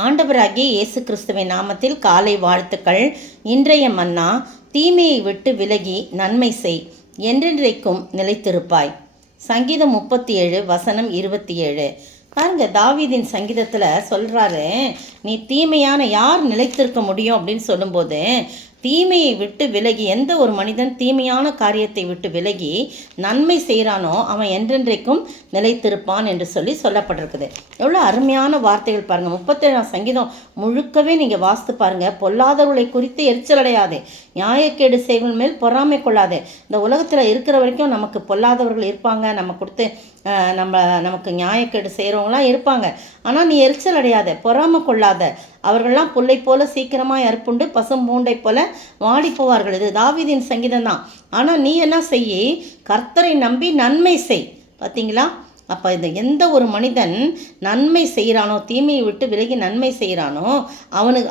ஆண்டவராகிய இயேசு கிறிஸ்துவின் நாமத்தில் காலை வாழ்த்துக்கள். இன்றைய மன்னா, தீமையை விட்டு விலகி நன்மை செய், என்றென்றைக்கும் நிலைத்திருப்பாய். சங்கீதம் 37 வசனம் 27. பாருங்க, தாவீதின் சங்கீதத்தில் சொல்கிறாரு, நீ தீமையான யார் நிலைத்திருக்க முடியும் அப்படின்னு சொல்லும்போது, தீமையை விட்டு விலகி, எந்த ஒரு மனிதன் தீமையான காரியத்தை விட்டு விலகி நன்மை செய்கிறானோ அவன் என்றென்றைக்கும் நிலைத்திருப்பான் என்று சொல்லப்பட்டிருக்குது. எவ்வளோ அருமையான வார்த்தைகள் பாருங்கள். 37ஆம் சங்கீதம் முழுக்கவே நீங்கள் வாசித்து பாருங்கள். பொல்லாதவர்களை குறித்து எரிச்சல் அடையாதே, நியாயக்கேடு செய்வன் மேல் பொறாமை கொள்ளாதே. இந்த உலகத்தில் இருக்கிற வரைக்கும் நமக்கு பொல்லாதவர்கள் இருப்பாங்க, நமக்கு நியாயக்கேடு செய்கிறவங்களாம் இருப்பாங்க. ஆனால் நீ எரிச்சல் அடையாத, பொறாமை கொள்ளாத. அவர்கள்லாம் புல்லை போல சீக்கிரமாக அறுப்புண்டு பசும் பூண்டை போல வாடி போவார்கள். இது தாவீதின் சங்கீதம் தான். ஆனால் நீ என்ன செய்ய, கர்த்தரை நம்பி நன்மை செய். பார்த்தீங்களா? அப்போ இந்த எந்த ஒரு மனிதன் நன்மை செய்கிறானோ, தீமையை விட்டு விலகி நன்மை செய்கிறானோ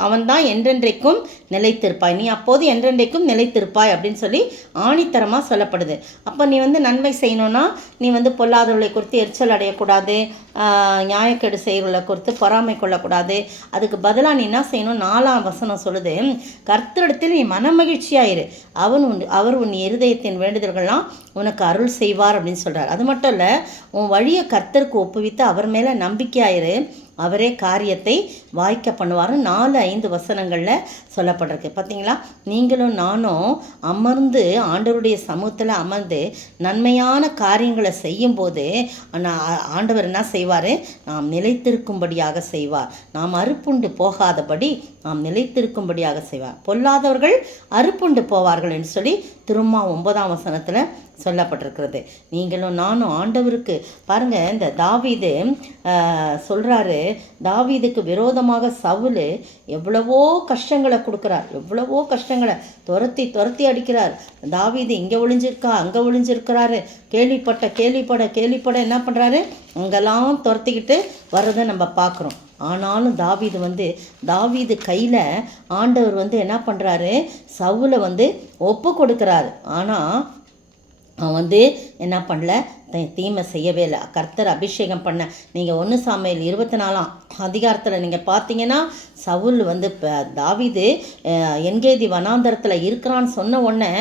அவன் தான் என்றென்றைக்கும் நிலைத்திருப்பாய். நீ அப்போது என்றென்றைக்கும் நிலைத்திருப்பாய் அப்படின்னு சொல்லி ஆணித்தரமாக சொல்லப்படுது. அப்போ நீ நன்மை செய்யணும்னா நீ பொல்லாதவர்களை குறித்து எரிச்சல் அடையக்கூடாது, நியாயக்கேடு செய்கிறவர்களை குறித்து பொறாமை கொள்ளக்கூடாது. அதுக்கு பதிலாக நீ என்ன செய்யணும்? 4ஆம் வசனம் சொல்லுது, கர்த்தரிடத்தில் நீ மனமகிழ்ச்சியாயிரு, அவர் உன் இருதயத்தின் வேண்டுதல்கள்லாம் உனக்கு அருள் செய்வார் அப்படின்னு சொல்கிறார். அது மட்டும் இல்லை, உன் வழியை கர்த்தருக்கு ஒப்புவித்து அவர் மேலே நம்பிக்கையாயிரு, அவரே காரியத்தை வாய்க்க பண்ணுவார். 4-5 வசனங்களில் சொல்லப்பட்டிருக்கு. பார்த்தீங்களா? நீங்களும் நானும் அமர்ந்து ஆண்டவருடைய சமூகத்தில் அமர்ந்து நன்மையான காரியங்களை செய்யும்போது ஆண்டவர் என்ன செய்வார்? நாம் நிலைத்திருக்கும்படியாக செய்வார். நாம் அறுப்புண்டு போகாதபடி நாம் நிலைத்திருக்கும்படியாக செய்வார். பொல்லாதவர்கள் அறுப்புண்டு போவார்கள் என்று சொல்லி திரும்ப 9ஆம் வசனத்தில் சொல்லப்பட்டிருக்கிறது. நீங்களும் நானும் ஆண்டவருக்கு பாருங்கள், இந்த தாவீது சொல்கிறாரு, தாவீதுக்கு விரோதமாக சவுல் எவ்வளவோ கஷ்டங்களை கொடுக்குறார், எவ்வளவோ கஷ்டங்களை துரத்தி அடிக்கிறார். தாவீது இங்கே ஒளிஞ்சிருக்கா, அங்கே ஒளிஞ்சிருக்கிறாரு, கேள்விப்பட என்ன பண்ணுறாரு? அங்கெல்லாம் துரத்திக்கிட்டு வர்றதை நம்ம பார்க்குறோம். ஆனாலும் தாவீது கையில் ஆண்டவர் என்ன பண்ணுறாரு? சவுலை ஒப்பு கொடுக்குறாரு. ஆனால் அவன் என்ன பண்ணல? தீமை செய்யவே இல்லை. கர்த்தர் அபிஷேகம் பண்ண நீங்கள் 1 சாமுவேல் 24ஆம் அதிகாரத்தில் நீங்கள் பார்த்தீங்கன்னா, சவுல் தாவீது என்கேதி வனாந்தரத்தில் இருக்கிறான்னு சொன்ன உடனே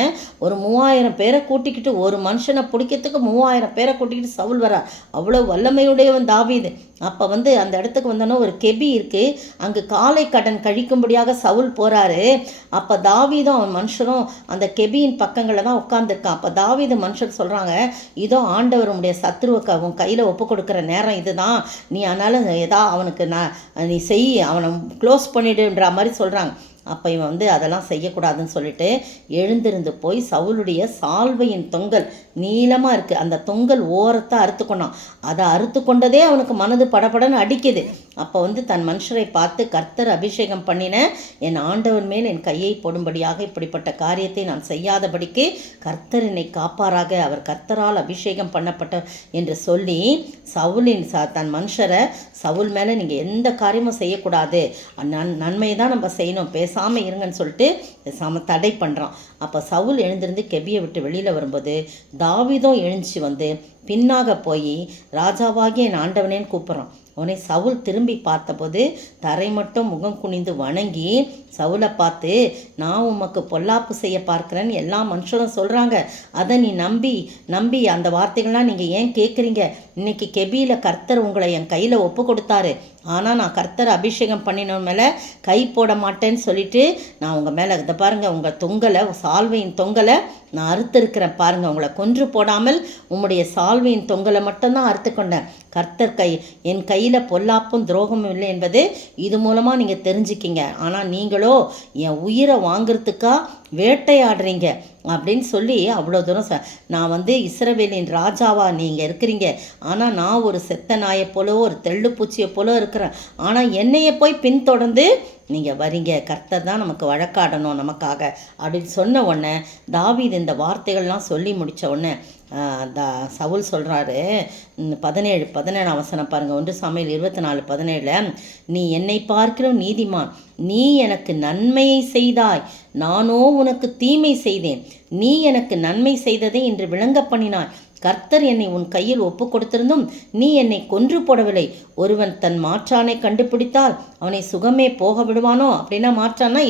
ஒரு 3000 பேரை கூட்டிக்கிட்டு, ஒரு மனுஷனை பிடிக்கிறதுக்கு 3000 பேரை கூட்டிக்கிட்டு சவுல் வரார். அவ்வளோ வல்லமையுடையவன் தாவீது. அப்போ அந்த இடத்துக்கு வந்தோன்னா ஒரு கெபி இருக்குது, அங்கே காலை கடன் கழிக்கும்படியாக சவுல் போகிறாரு. அப்போ தாவீதும் அவன் மனுஷரும் அந்த கெபியின் பக்கங்களில் தான் உட்காந்துருக்கான். அப்போ தாவீது மனுஷர் சொல்கிறாங்க, இதோ ஆண்டவர் உடைய சத்ருவுக்கு அவன் கையில் ஒப்பு கொடுக்குற நேரம் இதுதான், நீ அதனால் அவனுக்கு நீ செய், அவனை க்ளோஸ் பண்ணிடுன்ற மாதிரி சொல்கிறாங்க. அப்போ இவன் அதெல்லாம் செய்யக்கூடாதுன்னு சொல்லிட்டு எழுந்திருந்து போய் சவுளுடைய சால்வையின் தொங்கல் நீளமாக இருக்குது, அந்த தொங்கல் ஓரத்தை அறுத்துக்கொண்டான். அதை அறுத்து கொண்டதே அவனுக்கு மனது படபடன்னு அடிக்குது. அப்போ தன் மனுஷரை பார்த்து, கர்த்தர் அபிஷேகம் பண்ணின என் ஆண்டவன் மேல் என் கையை போடும்படியாக இப்படிப்பட்ட காரியத்தை நான் செய்யாதபடிக்கு கர்த்தர் என்னை காப்பாராக, அவர் கர்த்தரால் அபிஷேகம் பண்ணப்பட்ட என்று சொல்லி தன் மனுஷரை சவுல் மேலே நீங்கள் எந்த காரியமும் செய்யக்கூடாது, நன்மையை தான் நம்ம செய்யணும், பேசாமல் இருங்கன்னு சொல்லிட்டு தடை பண்ணுறான். அப்போ சவுல் எழுந்திருந்து கெபியை விட்டு வெளியில் வரும்போது தாவீதும் எழுந்துச்சு பின்னாக போய் ராஜாவாகிய என் ஆண்டவனேன்னு கூப்பிட்றான். உடனே சவுல் திரும்பி பார்த்தபோது தரை மட்டும் முகம் குனிந்து வணங்கி சவுலை பார்த்து, நான் உமக்கு பொல்லாப்பு செய்ய பார்க்குறேன்னு எல்லா மனுஷரும் சொல்கிறாங்க, அதை நீ நம்பி அந்த வார்த்தைகள்லாம் நீங்கள் ஏன் கேட்குறீங்க? இன்னைக்கு கெபியில் கர்த்தர் உங்களை என் கையில் ஒப்பு கொடுத்தாரு, ஆனால் நான் கர்த்தர் அபிஷேகம் பண்ணினவன் மேலே கை போட மாட்டேன்னு சொல்லிட்டு நான் உங்கள் மேலே இதை பாருங்கள், உங்கள் தொங்கலை, சால்வையின் தொங்கலை நான் அறுத்திருக்கிறேன் பாருங்கள், உங்களை கொன்று போடாமல் உம்முடைய சால்வையின் தொங்கலை மட்டும்தான் அறுத்துக்கொண்டேன். கர்த்தர் என் கையில் பொல்லாப்பும் துரோகமும் இல்லை என்பது இது மூலமாக நீங்கள் தெரிஞ்சுக்கிங்க. ஆனால் நீங்களோ என் உயிரை வாங்கிறதுக்கா வேட்டையாடுறீங்க அப்படின்னு சொல்லி அவ்வளோ தூரம் நான் இஸ்ரவேலின் ராஜாவா நீங்கள் இருக்கிறீங்க, ஆனால் நான் ஒரு செத்த நாயை போலோ ஒரு தெள்ளுப்பூச்சியை போலோ இருக்கிறேன், ஆனால் என்னையை போய் பின்தொடர்ந்து நீங்கள் வரீங்க, கர்த்தர் தான் நமக்கு வழக்காடணும் நமக்காக அப்படின்னு சொன்ன உடனே தாவீது இந்த வார்த்தைகள்லாம் சொல்லி முடித்த உடனே சவுல் சொல்கிறாரு. 17 வசனம் பாருங்கள். 1 சாமுவேல் 24:17. நீ என்னை பார்க்கிற நீதிமான், நீ எனக்கு நன்மையை செய்தாய், நானோ உனக்கு தீமை செய்தேன். நீ எனக்கு நன்மை செய்ததை இன்று விளங்க பண்ணினாய். கர்த்தர் என்னை உன் கையில் ஒப்பு கொடுத்திருந்தும் நீ என்னை கொன்று போடவில்லை. ஒருவன் தன் மாற்றானை கண்டுபிடித்தால் அவனை சுகமே போக விடுவானோ? அப்படின்னா மாற்றான்னா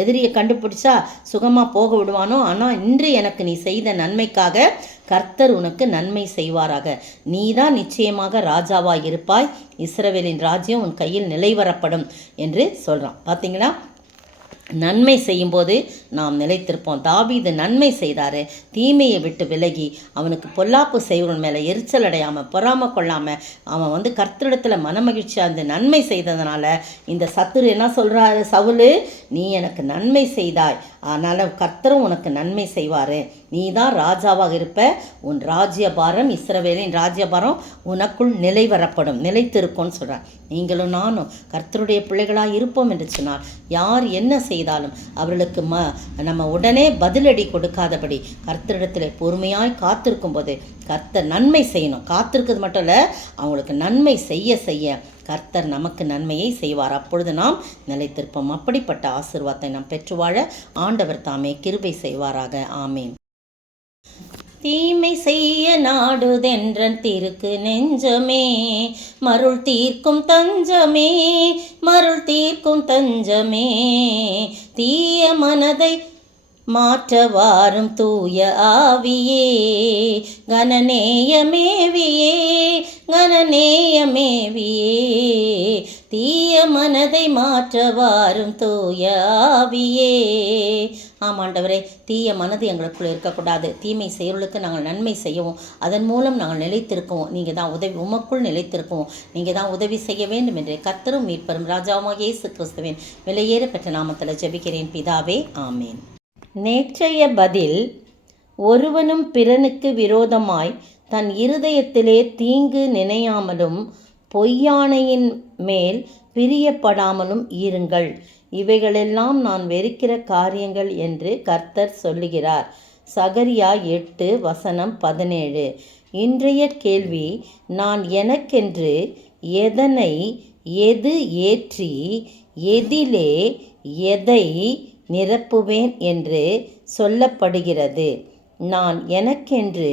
எதிரியை கண்டுபிடிச்சா சுகமாக போக விடுவானோ? ஆனால் இன்று எனக்கு நீ செய்த நன்மைக்காக கர்த்தர் உனக்கு நன்மை செய்வாராக. நீ தான் நிச்சயமாக ராஜாவாய் இருப்பாய். இஸ்ரவேலின் ராஜ்யம் உன் கையில் நிலைவரப்படும் என்று சொல்கிறான். பார்த்தீங்களா? நன்மை செய்யும்போது நாம் நிலைத்திருப்போம். தாவீது நன்மை செய்தார். தீமையை விட்டு விலகி அவனுக்கு பொல்லாப்பு செய்வன் மேலே எரிச்சல் அடையாமல் பொறாமை கொள்ளாமல் அவன் கர்த்தரிடத்தில் மனமகிழ்ச்சியாக இருந்து நன்மை செய்ததுனால இந்த சத்துரு என்ன சொல்கிறாரு? சவுலு, நீ எனக்கு நன்மை செய்தாய், அதனால் கர்த்தரும் உனக்கு நன்மை செய்வார். நீ தான் ராஜாவாக இருப்ப. உன் ராஜ்யபாரம், இஸ்ரவேலின் ராஜ்யபாரம் உனக்குள் நிலைவரப்படும், நிலைத்திருக்கும்னு சொல்கிறார். நீங்களும் நானும் கர்த்தருடைய பிள்ளைகளாக இருப்போம் என்று சொன்னார் யார் என்ன செய்தாலும் அவர்களுக்கு நம்ம உடனே பதிலடி கொடுக்காதபடி கர்த்தரிடத்தில் பொறுமையாய் காத்திருக்கும் போது கர்த்தர் நன்மை செய்யணும். காத்திருக்கிறது மட்டும் இல்லை, அவங்களுக்கு நன்மை செய்ய செய்ய கர்த்தர் நமக்கு நன்மையை செய்வார். அப்பொழுது நாம் நிலைத்திருப்போம். அப்படிப்பட்ட ஆசீர்வாதத்தை நாம் பெற்று வாழ ஆண்டவர் தாமே கிருபை செய்வாராக. ஆமீன். தீமை செய்ய நாடுதென்றன் திருக்கு நெஞ்சமே, மருள் தீர்க்கும் தஞ்சமே, மருள் தீர்க்கும் தஞ்சமே. தீய மனதை மாற்ற வாரும் தூய ஆவியே, கனநேயமேவியே, கனநேயமேவியே. தீய மனதை மாற்ற வாரும் தூய ஆவியே. ஆமாண்டவரே, தீய மனது எங்களுக்குள்ள இருக்கக்கூடாது. தீமை செயலுக்கு நாங்கள் நன்மை செய்யவும் அதன் மூலம் நாங்கள் நிலைத்திருக்கவும் நீங்கள் தான் உதவி, உமக்குள் நிலைத்திருக்கவும் நீங்கள் தான் உதவி செய்ய வேண்டும் என்று கர்த்தரும் மீட்பரும் ராஜாவாகிய இயேசு கிறிஸ்துவின் விலையேற பெற்ற நாமத்தில் ஜெபிக்கிறேன் பிதாவே. ஆமேன். நேற்றைய பதில்: ஒருவனும் பிறனுக்கு விரோதமாய் தன் இருதயத்திலே தீங்கு நினையாமலும் பொய்யானையின் மேல் பிரியப்படாமலும் இருங்கள். இவைகளெல்லாம் நான் வெறுக்கிற காரியங்கள் என்று கர்த்தர் சொல்லுகிறார். சகரியா 8:17. இன்றைய கேள்வி: நான் எனக்கென்று எது ஏற்றி எதிலே எதை நிரப்புவேன் என்று சொல்லப்படுகிறது. நான் எனக்கென்று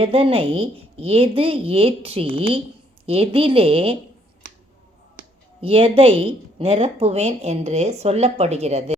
எது ஏற்றி எதிலே எதை நிரப்புவேன் என்று சொல்லப்படுகிறது.